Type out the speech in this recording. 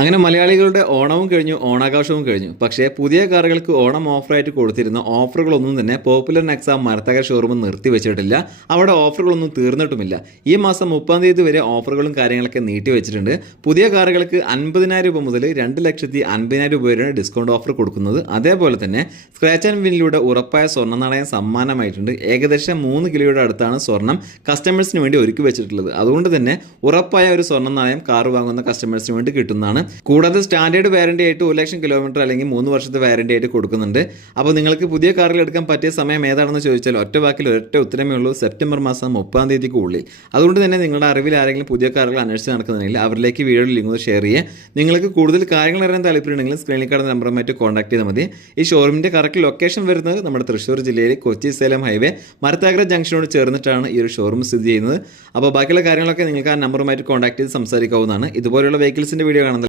അങ്ങനെ മലയാളികളുടെ ഓണവും കഴിഞ്ഞു, ഓണാഘോഷവും കഴിഞ്ഞു. പക്ഷേ പുതിയ കാറുകൾക്ക് ഓണം ഓഫറായിട്ട് കൊടുത്തിരുന്ന ഓഫറുകളൊന്നും തന്നെ പോപ്പുലർ നെക്സ മരത്തകര ഷോറൂം നിർത്തിവെച്ചിട്ടില്ല. അവിടെ ഓഫറുകളൊന്നും തീർന്നിട്ടുമില്ല. ഈ മാസം 30-ാം തീയതി വരെ ഓഫറുകളും കാര്യങ്ങളൊക്കെ നീട്ടിവെച്ചിട്ടുണ്ട്. പുതിയ കാറുകൾക്ക് 50,000 രൂപ മുതൽ 2,50,000 രൂപ വരെയാണ് ഡിസ്കൗണ്ട് ഓഫർ കൊടുക്കുന്നത്. അതേപോലെ തന്നെ സ്ക്രാച്ച് ആൻഡ് വിന്നിലൂടെ ഉറപ്പായ സ്വർണ്ണ നാണയം സമ്മാനമായിട്ടുണ്ട്. ഏകദേശം 3 കിലോയുടെ അടുത്താണ് സ്വർണം കസ്റ്റമേഴ്സിന് വേണ്ടി ഒരുക്കി വെച്ചിട്ടുള്ളത്. അതുകൊണ്ട് തന്നെ ഉറപ്പായ ഒരു സ്വർണ്ണ നാണയം കാർ വാങ്ങുന്ന കസ്റ്റമേഴ്സിന് വേണ്ടി കിട്ടുന്നതാണ്. കൂടാതെ സ്റ്റാൻഡേർഡ് വാറണ്ടി ആയിട്ട് 1,00,000 കിലോമീറ്റർ അല്ലെങ്കിൽ 3 വർഷത്തെ വാറണ്ടി ആയിട്ട് കൊടുക്കുന്നുണ്ട്. അപ്പോൾ നിങ്ങൾക്ക് പുതിയ കാറുകൾ എടുക്കാൻ പറ്റിയ സമയം ഏതാണെന്ന് ചോദിച്ചാൽ ഒറ്റ വാക്കിൽ ഒരൊറ്റ ഉത്തരമേ ഉള്ളൂ: സെപ്റ്റംബർ മാസം 30-ാം തീയതിക്കുള്ളിൽ. അതുകൊണ്ട് തന്നെ നിങ്ങളുടെ അറിവിൽ ആരെങ്കിലും പുതിയ കാറുകൾ അന്വേഷിച്ച് നടക്കുന്നുണ്ടെങ്കിൽ അവരിലേക്ക് വീഡിയോ ലിങ്ക് ഷെയർ ചെയ്യുക. നിങ്ങൾക്ക് കൂടുതൽ കാര്യങ്ങൾ അറിയാൻ താല്പര്യമുണ്ടെങ്കിൽ സ്ക്രീനിൽ കാണുന്ന നമ്പറുമായിട്ട് കോൺടാക്ട് ചെയ്താൽ മതി. ഈ ഷോറൂമിൻ്റെ കറക്റ്റ് ലൊക്കേഷൻ വരുന്നത് നമ്മുടെ തൃശ്ശൂർ ജില്ലയിൽ കൊച്ചി സേലം ഹൈവേ മരത്താക്കര ജംഗ്ഷനോട് ചേർന്നിട്ടാണ് ഈ ഒരു ഷോറൂം സ്ഥിതി ചെയ്യുന്നത്. അപ്പോൾ ബാക്കിയുള്ള കാര്യങ്ങളൊക്കെ നിങ്ങൾക്ക് ആ നമ്പറുമായിട്ട് കോൺടാക്ട് ചെയ്ത് സംസാരിക്കാവുന്നതാണ്. ഇതുപോലെയുള്ള വെഹിക്കിൾസിൻ്റെ വീഡിയോ കാണുന്നത്